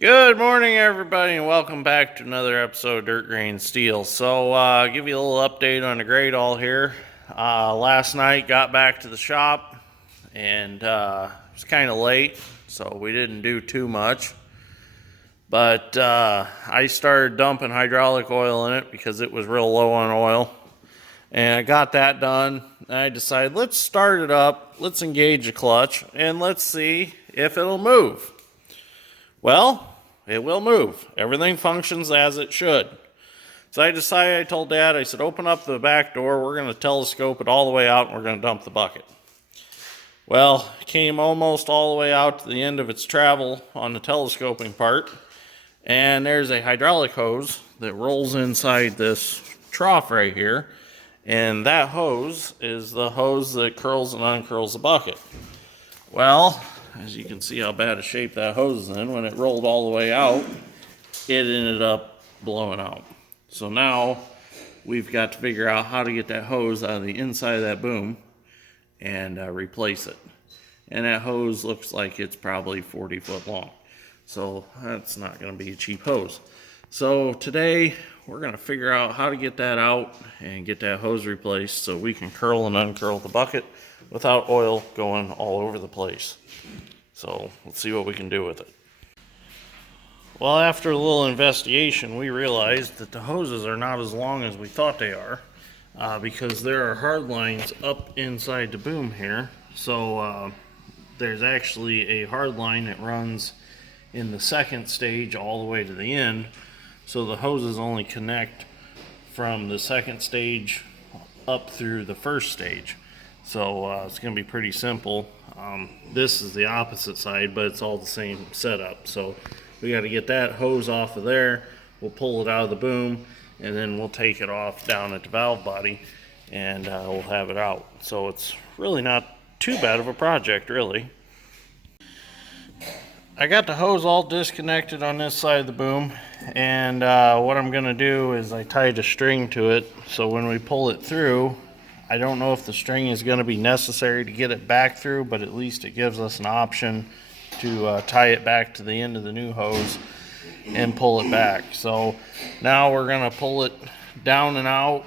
Good morning, everybody, and welcome back to another episode of Dirt Grain Steel. So, give you a little update on the Gradall here. Last night, got back to the shop, and it was kind of late, so we didn't do too much. But I started dumping hydraulic oil in it because it was real low on oil. And I got that done, and I decided, let's start it up, let's engage the clutch, and let's see if it'll move. Well, it will move. Everything functions as it should. So I decided, I told Dad, I said, open up the back door, we're going to telescope it all the way out, and we're going to dump the bucket. Well, it came almost all the way out to the end of its travel on the telescoping part, and there's a hydraulic hose that rolls inside this trough right here, and that hose is the hose that curls and uncurls the bucket. Well, as you can see how bad a shape that hose is in, when it rolled all the way out, it ended up blowing out. So now we've got to figure out how to get that hose out of the inside of that boom and replace it. And that hose looks like it's probably 40 foot long. So that's not going to be a cheap hose. So today we're going to figure out how to get that out and get that hose replaced so we can curl and uncurl the bucket without oil going all over the place. So let's see what we can do with it. Well, after a little investigation, we realized that the hoses are not as long as we thought they are because there are hard lines up inside the boom here. So there's actually a hard line that runs in the second stage all the way to the end. So the hoses only connect from the second stage up through the first stage. So it's going to be pretty simple. This is the opposite side, but it's all the same setup. So we got to get that hose off of there. We'll pull it out of the boom, and then we'll take it off down at the valve body, and we'll have it out. So it's really not too bad of a project, really. I got the hose all disconnected on this side of the boom, and what I'm going to do is I tied a string to it, so when we pull it through, I don't know if the string is going to be necessary to get it back through, but at least it gives us an option to tie it back to the end of the new hose and pull it back. So now we're going to pull it down and out,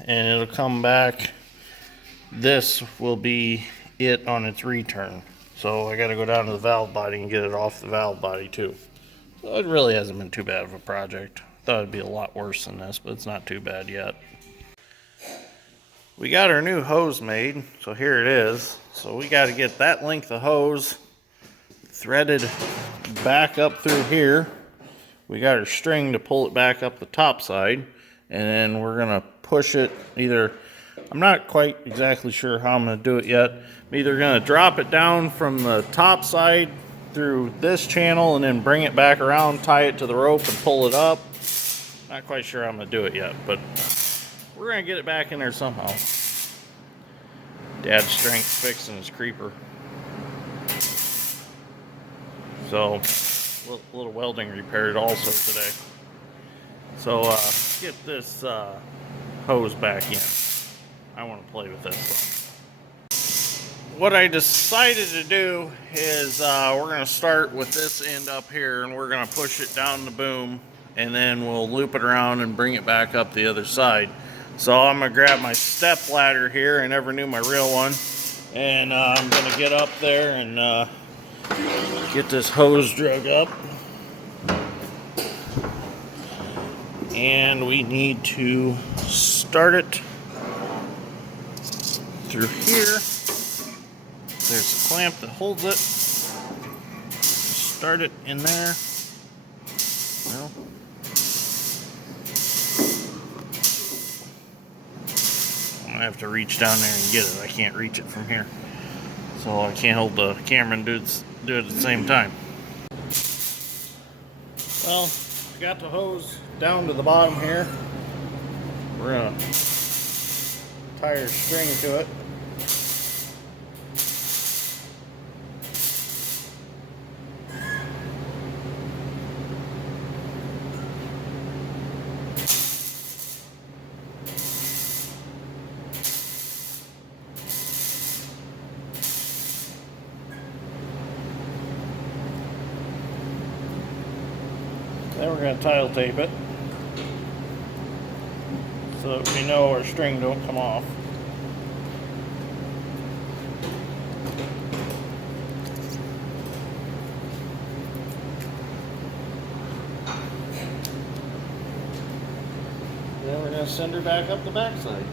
and it'll come back. This will be it on its return. So I got to go down to the valve body and get it off the valve body too. So it really hasn't been too bad of a project. Thought it'd be a lot worse than this, but it's not too bad yet. We got our new hose made, so here it is. So we got to get that length of hose threaded back up through here. We got our string to pull it back up the top side, and then we're going to push it either, I'm not quite exactly sure how I'm going to do it yet. I'm either going to drop it down from the top side through this channel and then bring it back around, tie it to the rope and pull it up. Not quite sure how I'm going to do it yet, but we're going to get it back in there somehow. Dad's strength fixing his creeper. So, a little welding repaired also today. So, let's get this hose back in. I want to play with this one. What I decided to do is we're going to start with this end up here, and we're going to push it down the boom, and then we'll loop it around and bring it back up the other side. So I'm going to grab my step ladder here. I never knew my real one. And I'm going to get up there and get this hose drug up. And we need to start it through here. There's a clamp that holds it. Start it in there. Well, I have to reach down there and get it. I can't reach it from here. So I can't hold the camera and do it at the same time. Well, I got the hose down to the bottom here. We're going to tie our string to it. Then we're going to tile tape it so that we know our string don't come off. Then we're going to send her back up the backside.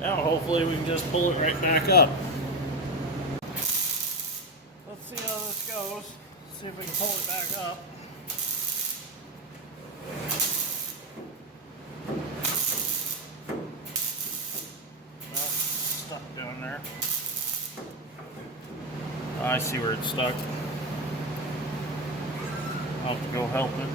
Now hopefully we can just pull it right back up. Let's see how this goes. See if we can pull it back up. Well, it's stuck down there. Oh, I see where it's stuck. I'll have to go help it.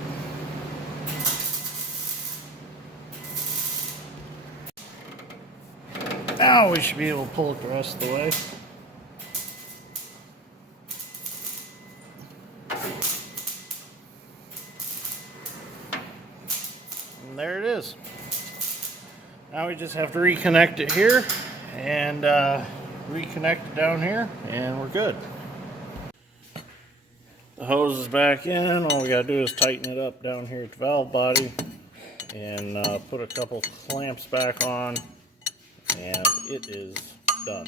Now we should be able to pull it the rest of the way. And there it is. Now we just have to reconnect it here and reconnect it down here, and we're good. The hose is back in. All we gotta do is tighten it up down here at the valve body and put a couple clamps back on, and it is done.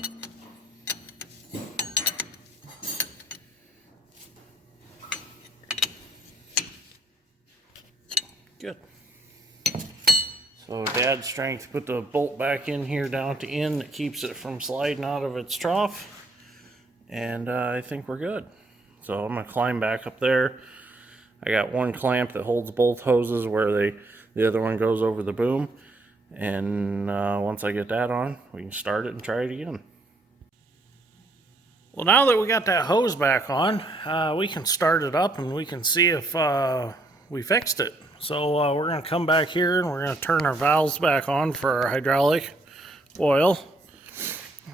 Good. So Dad's strength put the bolt back in here down at the end that keeps it from sliding out of its trough, and I think we're good. So I'm gonna climb back up there. I got one clamp that holds both hoses where the other one goes over the boom, and once I get that on, we can start it and try it again. Well, now that we got that hose back on, we can start it up and we can see if we fixed it. So we're going to come back here and we're going to turn our valves back on for our hydraulic oil.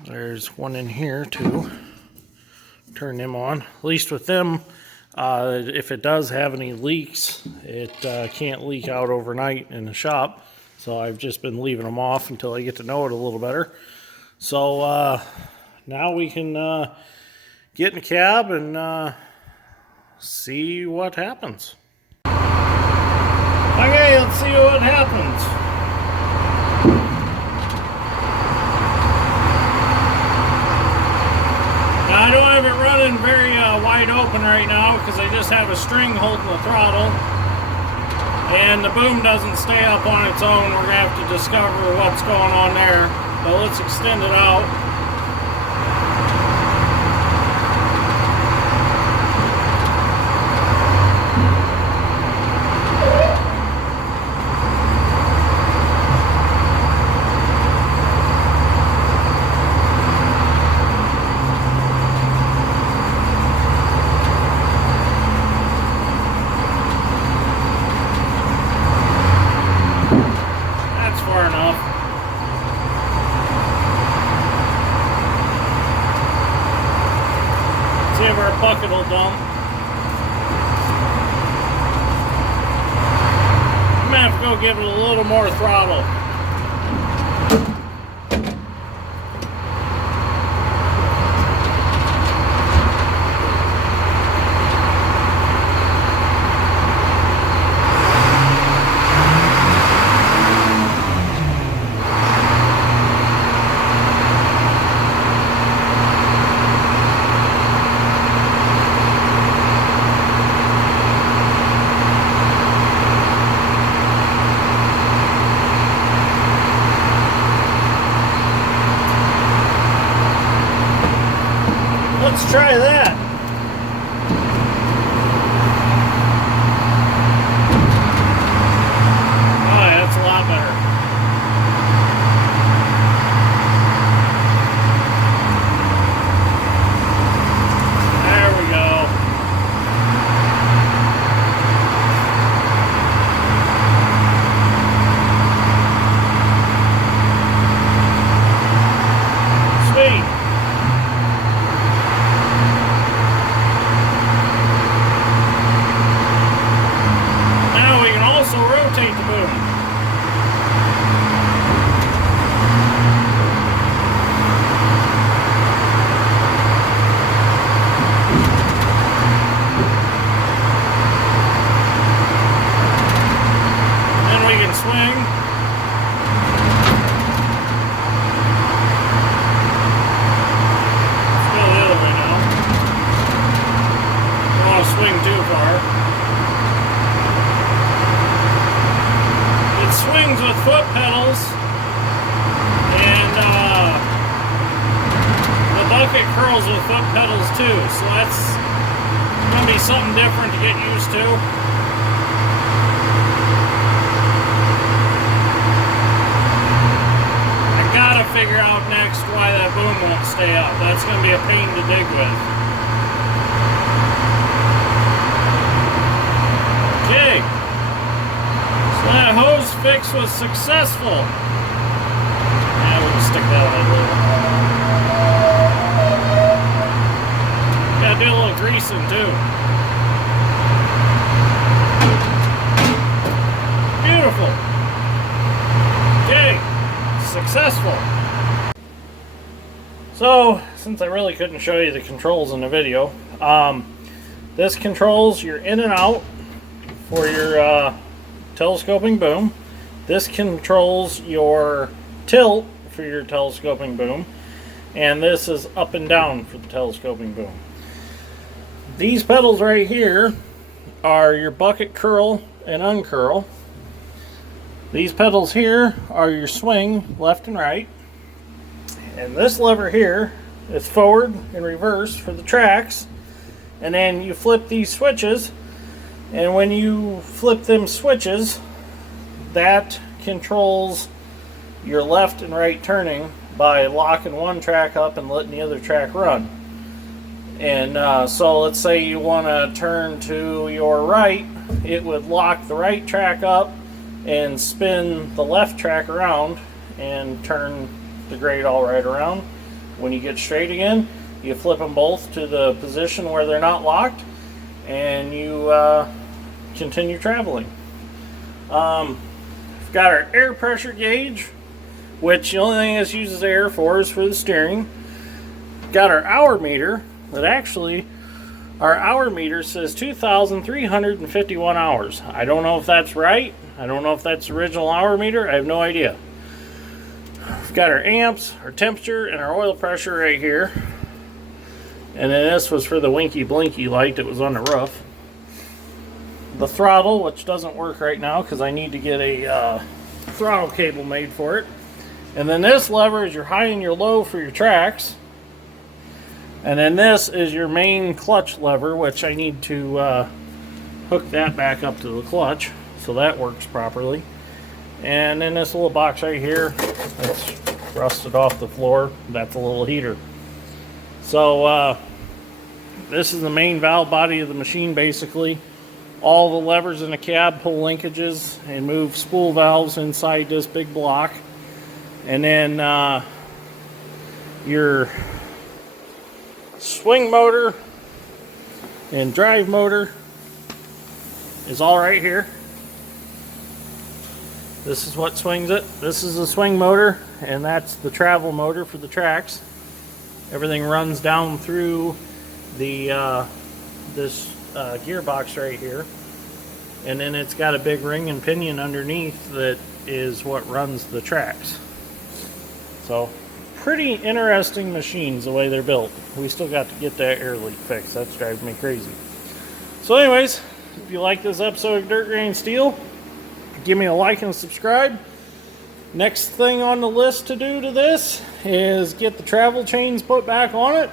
There's one in here too. Turn them on. At least with them, if it does have any leaks, it can't leak out overnight in the shop. So I've just been leaving them off until I get to know it a little better. So now we can get in the cab and see what happens. Okay, let's see what happens. Now I don't have it running very wide open right now because I just have a string holding the throttle. And the boom doesn't stay up on its own. We're going to have to discover what's going on there. But let's extend it out. See if our bucket will dump. I'm gonna have to go give it a little more throttle. Let's try that. Oh, yeah, that's a lot better. pedals, and the bucket curls with foot pedals too, so that's going to be something different to get used to. I gotta figure out next why that boom won't stay up. That's going to be a pain to dig with. Okay, so that hose fix was successful. Yeah, we'll stick that on a little. Gotta do a little greasing too. Beautiful. Okay, successful. So, since I really couldn't show you the controls in the video, this controls your in and out for your telescoping boom. This controls your tilt for your telescoping boom, and this is up and down for the telescoping boom. These pedals right here are your bucket curl and uncurl. These pedals here are your swing left and right, and this lever here is forward and reverse for the tracks. And then you flip these switches, and when you flip them switches, that controls your left and right turning by locking one track up and letting the other track run. And so let's say you want to turn to your right, it would lock the right track up and spin the left track around and turn the Gradall right around. When you get straight again, you flip them both to the position where they're not locked, and you continue traveling. We've got our air pressure gauge, which the only thing this uses air for is for the steering. We've got our hour meter, that actually, our hour meter says 2,351 hours. I don't know if that's right. I don't know if that's the original hour meter. I have no idea. We've got our amps, our temperature, and our oil pressure right here. And then this was for the winky blinky light that was on the roof. The throttle, which doesn't work right now because I need to get a throttle cable made for it. And then this lever is your high and your low for your tracks. And then this is your main clutch lever, which I need to hook that back up to the clutch so that works properly. And then this little box right here, that's rusted off the floor, that's a little heater. So this is the main valve body of the machine basically. All the levers in the cab pull linkages and move spool valves inside this big block. And then your swing motor and drive motor is all right here. This is what swings it. This is the swing motor, and that's the travel motor for the tracks. Everything runs down through the this gearbox right here, and then it's got a big ring and pinion underneath that is what runs the tracks. So pretty interesting machines the way they're built. We still got to get that air leak fixed. That's driving me crazy. So anyways, if you like this episode of Dirt Grain Steel, give me a like and subscribe. Next thing on the list to do to this is get the travel chains put back on it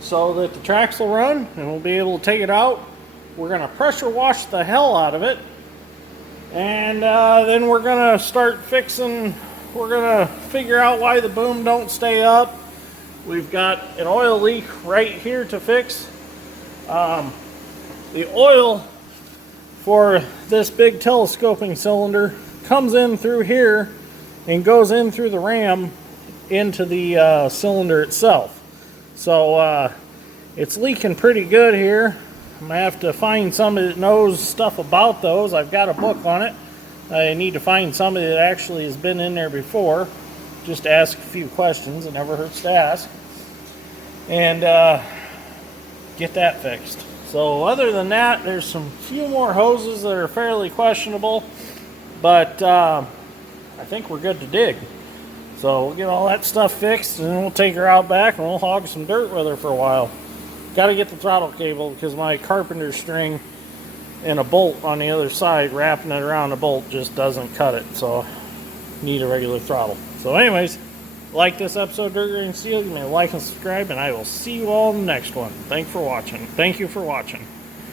so that the tracks will run and we'll be able to take it out. We're going to pressure wash the hell out of it, and then we're going to start fixing. We're going to figure out why the boom don't stay up. We've got an oil leak right here to fix. The oil for this big telescoping cylinder comes in through here and goes in through the ram into the cylinder itself. So it's leaking pretty good here. I'm going to have to find somebody that knows stuff about those. I've got a book on it. I need to find somebody that actually has been in there before. Just ask a few questions. It never hurts to ask. And get that fixed. So other than that, there's some few more hoses that are fairly questionable, but I think we're good to dig. So we'll get all that stuff fixed, and then we'll take her out back and we'll hog some dirt with her for a while. Got to get the throttle cable because my carpenter string and a bolt on the other side, wrapping it around the bolt, just doesn't cut it. So need a regular throttle. So anyways, like this episode of Dirt Grain Steel, give me a like and subscribe, and I will see you all in the next one. Thank you for watching.